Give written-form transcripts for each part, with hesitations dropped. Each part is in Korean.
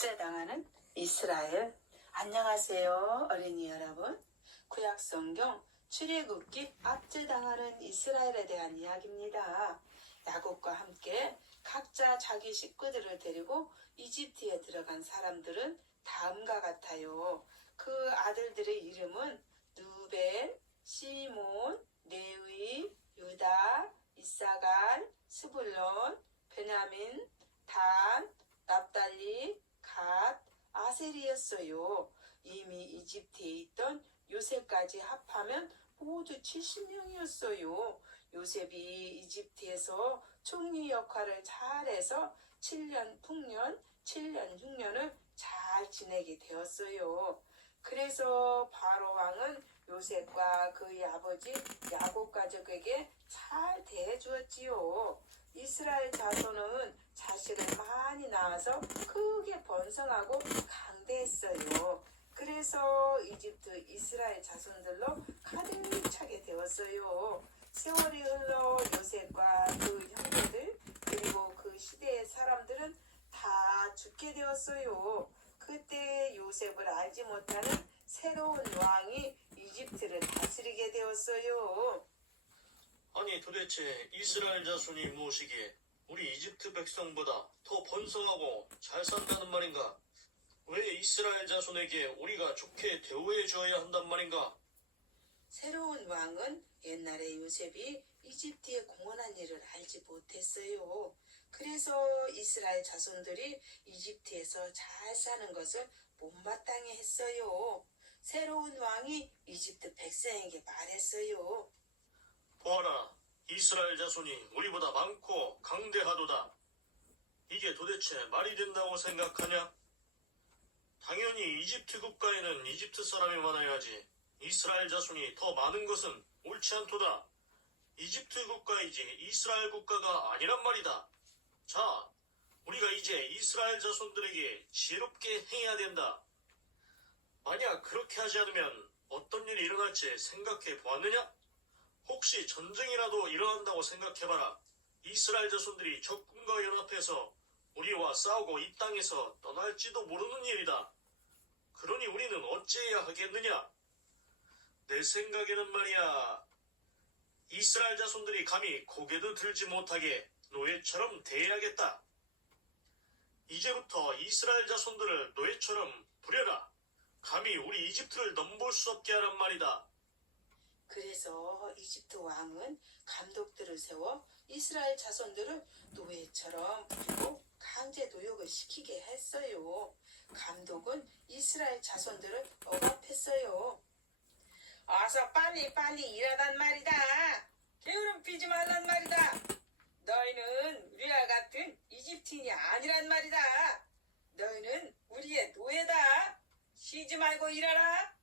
압제당하는 이스라엘. 안녕하세요, 어린이 여러분. 구약성경 출애굽기 압제당하는 이스라엘에 대한 이야기입니다. 야곱과 함께 각자 자기 식구들을 데리고 이집트에 들어간 사람들은 다음과 같아요. 그 아들들의 이름은 누벤, 시몬, 레위, 유다, 이사갈, 스불론, 베냐민, 단, 납달리, 갓, 아셀이었어요. 이미 이집트에 있던 요셉까지 합하면 모두 70명이었어요. 요셉이 이집트에서 총리 역할을 잘해서 7년 풍년, 7년 흉년을 잘 지내게 되었어요. 그래서 바로 왕은 요셉과 그의 아버지 야곱 가족에게 잘 대해주었지요. 이스라엘 자손은 자식을 많이 낳아서 크게 번성하고 강대했어요. 그래서 이집트 이스라엘 자손들로 가득 차게 되었어요. 세월이 흘러 요셉과 그 형제들 그리고 그 시대의 사람들은 다 죽게 되었어요. 그때 요셉을 알지 못하는 새로운 왕이 이집트를 다스리게 되었어요. 아니 도대체 이스라엘 자손이 무엇이기에 우리 이집트 백성보다 더 번성하고 잘 산다는 말인가? 왜 이스라엘 자손에게 우리가 좋게 대우해 줘야 한단 말인가? 새로운 왕은 옛날에 요셉이 이집트에 공헌한 일을 알지 못했어요. 그래서 이스라엘 자손들이 이집트에서 잘 사는 것을 못마땅해 했어요. 새로운 왕이 이집트 백성에게 말했어요. 보아라, 이스라엘 자손이 우리보다 많고 강대하도다. 이게 도대체 말이 된다고 생각하냐? 당연히 이집트 국가에는 이집트 사람이 많아야지 이스라엘 자손이 더 많은 것은 옳지 않도다. 이집트 국가이지 이스라엘 국가가 아니란 말이다. 자, 우리가 이제 이스라엘 자손들에게 지혜롭게 행해야 된다. 만약 그렇게 하지 않으면 어떤 일이 일어날지 생각해 보았느냐? 혹시 전쟁이라도 일어난다고 생각해봐라. 이스라엘 자손들이 적군과 연합해서 우리와 싸우고 이 땅에서 떠날지도 모르는 일이다. 그러니 우리는 어찌해야 하겠느냐? 내 생각에는 말이야, 이스라엘 자손들이 감히 고개도 들지 못하게 노예처럼 대해야겠다. 이제부터 이스라엘 자손들을 노예처럼 부려라. 감히 우리 이집트를 넘볼 수 없게 하란 말이다. 그래서 이집트 왕은 감독들을 세워 이스라엘 자손들을 노예처럼 부리고 강제 노역을 시키게 했어요. 감독은 이스라엘 자손들을 억압했어요. 어서 빨리 일하단 말이다. 게으름 피지 말란 말이다. 너희는 우리와 같은 이집트인이 아니란 말이다. 너희는 우리의 노예다. 쉬지 말고 일하라.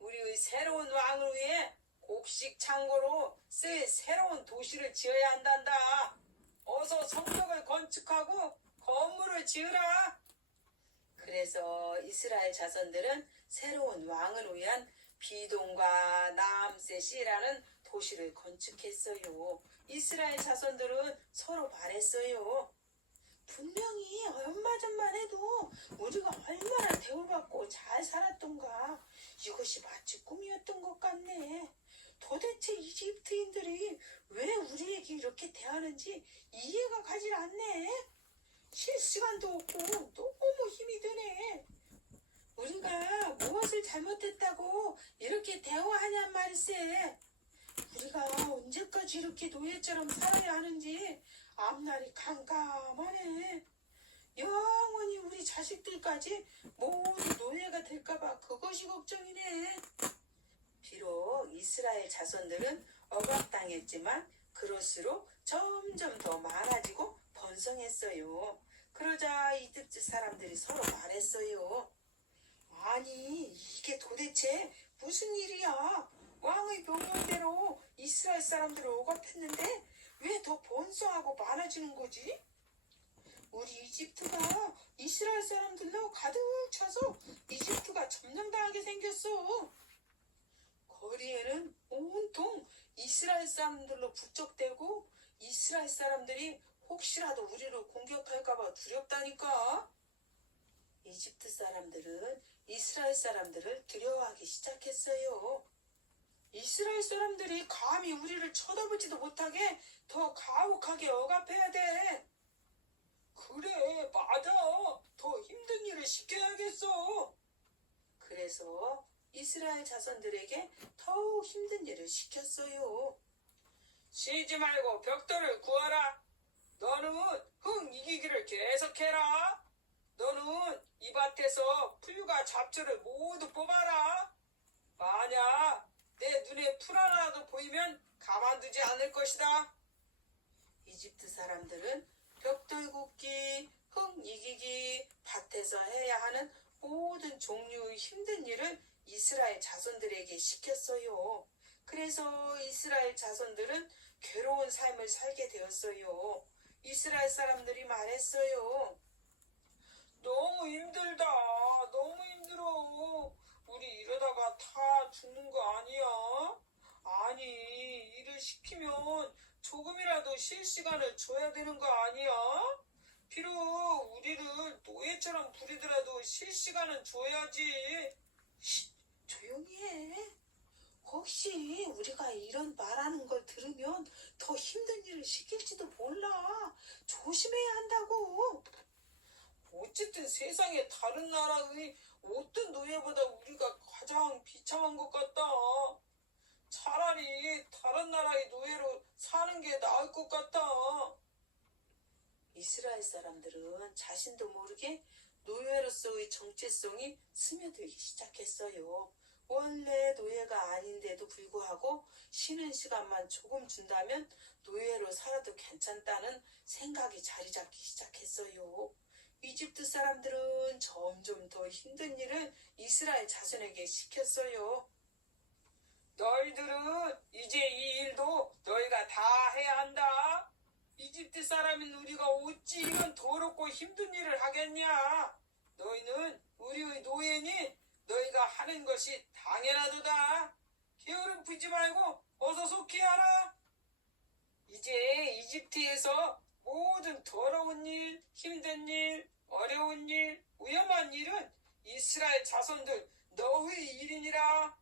우리의 새로운 왕을 위해 곡식 창고로 쓸 새로운 도시를 지어야 한단다. 어서 성벽을 건축하고 건물을 지으라. 그래서 이스라엘 자손들은 새로운 왕을 위한 비동과 나암셋이라는 도시를 건축했어요. 이스라엘 자손들은 서로 말했어요. 분명히 얼마 전만 해도 우리가 얼마나 대우받고 잘 살았던가. 이것이 마치 꿈이었던 것 같네. 도대체 이집트인들이 왜 우리에게 이렇게 대하는지 이해가 가질 않네. 쉴 시간도 없고 너무 힘이 드네. 우리가 무엇을 잘못했다고 이렇게 대화하냔 말일세. 우리가 언제까지 이렇게 노예처럼 살아야 하는지 앞날이 캄캄하네. 영원히 우리 자식들까지 모두 노예가 될까봐 그것이 걱정이네. 비록 이스라엘 자손들은 억압당했지만 그럴수록 점점 더 많아지고 번성했어요. 그러자 이집트 사람들이 서로 말했어요. 아니, 이게 도대체 무슨 일이야? 왕의 명령대로 이스라엘 사람들을 억압했는데 왜 더 번성하고 많아지는 거지? 우리 이집트가 이스라엘 사람들로 가득 차서 이집트가 점령당하게 생겼어. 거리에는 온통 이스라엘 사람들로 북적대고 이스라엘 사람들이 혹시라도 우리를 공격할까봐 두렵다니까. 이집트 사람들은 이스라엘 사람들을 두려워하기 시작했어요. 이스라엘 사람들이 감히 우리를 쳐다보지도 못하게 더 가혹하게 억압해야 돼. 그래, 맞아. 더 힘든 일을 시켜야겠어. 그래서 이스라엘 자손들에게 더욱 힘든 일을 시켰어요. 쉬지 말고 벽돌을 구하라. 너는 흥 이기기를 계속해라. 너는 이 밭에서 풀과 잡초를 모두 뽑아라. 만약 내 눈에 풀 하나라도 보이면 가만두지 않을 것이다. 이집트 사람들은 벽돌 굽기, 흥 이기기, 밭에서 해야 하는 모든 종류의 힘든 일을 이스라엘 자손들에게 시켰어요. 그래서 이스라엘 자손들은 괴로운 삶을 살게 되었어요. 이스라엘 사람들이 말했어요. 너무 힘들다. 너무 힘들어. 우리 이러다가 다 죽는 거 아니야? 아니, 일을 시키면 조금이라도 쉴 시간을 줘야 되는 거 아니야? 비록 우리를 노예처럼 부리더라도 쉴 시간은 줘야지. 조용히 해. 혹시 우리가 이런 말하는 걸 들으면 더 힘든 일을 시킬지도 몰라. 조심해야 한다고. 어쨌든 세상에 다른 나라의 어떤 노예보다 우리가 가장 비참한 것 같다. 차라리 다른 나라의 노예로 사는 게 나을 것 같다. 이스라엘 사람들은 자신도 모르게 노예로서의 정체성이 스며들기 시작했어요. 원래 노예가 아닌데도 불구하고 쉬는 시간만 조금 준다면 노예로 살아도 괜찮다는 생각이 자리 잡기 시작했어요. 이집트 사람들은 점점 더 힘든 일을 이스라엘 자손에게 시켰어요. 너희들은 이제 이 일도 너희가 다 해야 한다. 이집트 사람인 우리가 어찌 이런 더럽고 힘든 일을 하겠냐. 너희는 우리의 노예니 너희가 하는 것이 당연하도다. 게으름 피지 말고 어서 속히 하라. 이제 이집트에서 모든 더러운 일, 힘든 일, 어려운 일, 위험한 일은 이스라엘 자손들 너희 일이니라.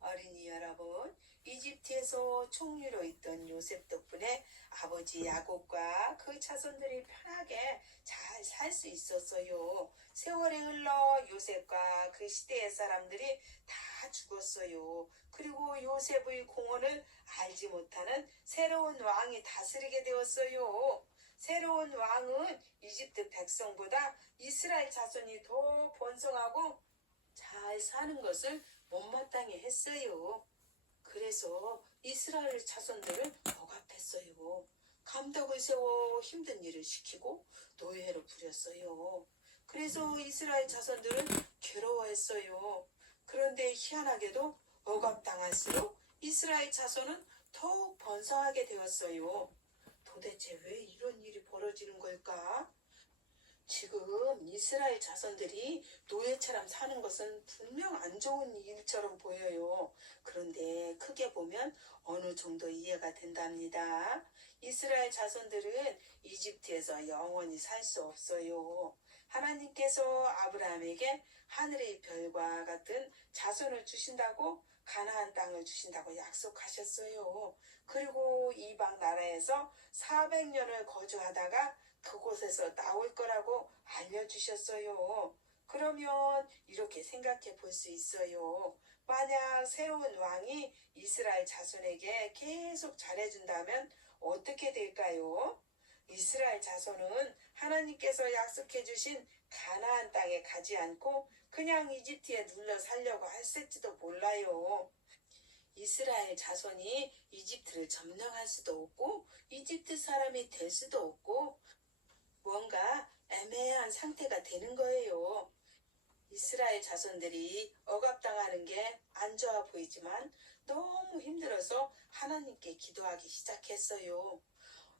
어린이 여러분, 이집트에서 총리로 있던 요셉 덕분에 아버지 야곱과 그 자손들이 편하게 잘 살 수 있었어요. 세월이 흘러 요셉과 그 시대의 사람들이 다 죽었어요. 그리고 요셉의 공헌을 알지 못하는 새로운 왕이 다스리게 되었어요. 새로운 왕은 이집트 백성보다 이스라엘 자손이 더 번성하고 잘 사는 것을 못마땅해 했어요. 그래서 이스라엘 자손들을 억압했어요. 감독을 세워 힘든 일을 시키고 노예로 부렸어요. 그래서 이스라엘 자손들은 괴로워했어요. 그런데 희한하게도 억압당할수록 이스라엘 자손은 더욱 번성하게 되었어요. 도대체 왜 이런 일이 벌어지는 걸까? 지금 이스라엘 자손들이 노예처럼 사는 것은 분명 안 좋은 일처럼 보여요. 그런데 크게 보면 어느 정도 이해가 된답니다. 이스라엘 자손들은 이집트에서 영원히 살 수 없어요. 하나님께서 아브라함에게 하늘의 별과 같은 자손을 주신다고 가나안 땅을 주신다고 약속하셨어요. 그리고 이방 나라에서 400년을 거주하다가 그곳에서 나올 거라고 알려주셨어요. 그러면 이렇게 생각해 볼 수 있어요. 만약 새로운 왕이 이스라엘 자손에게 계속 잘해준다면 어떻게 될까요? 이스라엘 자손은 하나님께서 약속해 주신 가나안 땅에 가지 않고 그냥 이집트에 눌러 살려고 했을지도 몰라요. 이스라엘 자손이 이집트를 점령할 수도 없고 이집트 사람이 될 수도 없고 뭔가 애매한 상태가 되는 거예요. 이스라엘 자손들이 억압당하는 게 안 좋아 보이지만 너무 힘들어서 하나님께 기도하기 시작했어요.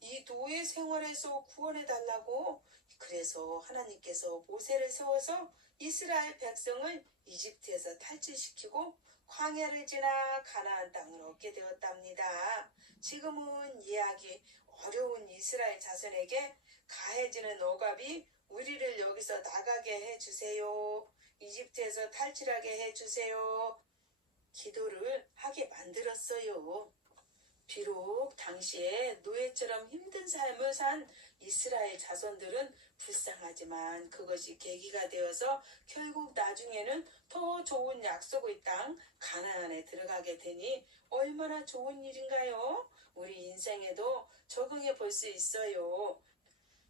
이 노예 생활에서 구원해달라고. 그래서 하나님께서 모세를 세워서 이스라엘 백성을 이집트에서 탈출시키고 광야를 지나 가나안 땅을 얻게 되었답니다. 지금은 이해하기 어려운 이스라엘 자손에게 가해지는 억압이 우리를 여기서 이집트에서 나가게 해주세요. 이집트에서 탈출하게 해주세요. 기도를 하게 만들었어요. 비록 당시에 노예처럼 힘든 삶을 산 이스라엘 자손들은 불쌍하지만 그것이 계기가 되어서 결국 나중에는 더 좋은 약속의 땅 가나안에 들어가게 되니 얼마나 좋은 일인가요? 우리 인생에도 적응해 볼 수 있어요.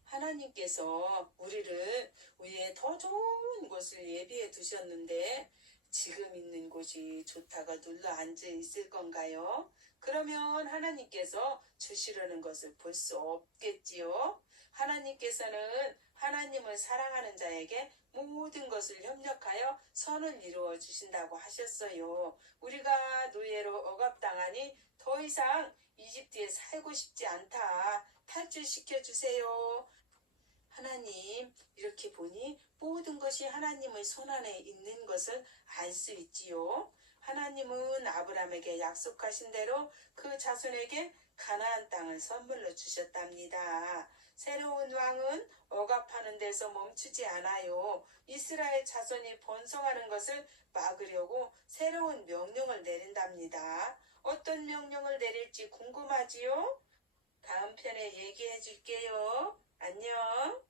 하나님께서 우리를 위해 더 좋은 곳을 예비해 두셨는데 지금 있는 곳이 좋다가 눌러 앉아 있을 건가요? 그러면 하나님께서 주시려는 것을 볼 수 없겠지요. 하나님께서는 하나님을 사랑하는 자에게 모든 것을 협력하여 선을 이루어 주신다고 하셨어요. 우리가 노예로 억압당하니 더 이상 이집트에 살고 싶지 않다. 탈출시켜 주세요. 하나님, 이렇게 보니 모든 것이 하나님의 손안에 있는 것을 알 수 있지요. 하나님은 아브라함에게 약속하신 대로 그 자손에게 가나안 땅을 선물로 주셨답니다. 새로운 왕은 억압하는 데서 멈추지 않아요. 이스라엘 자손이 번성하는 것을 막으려고 새로운 명령을 내린답니다. 어떤 명령을 내릴지 궁금하지요? 다음 편에 얘기해 줄게요. 안녕.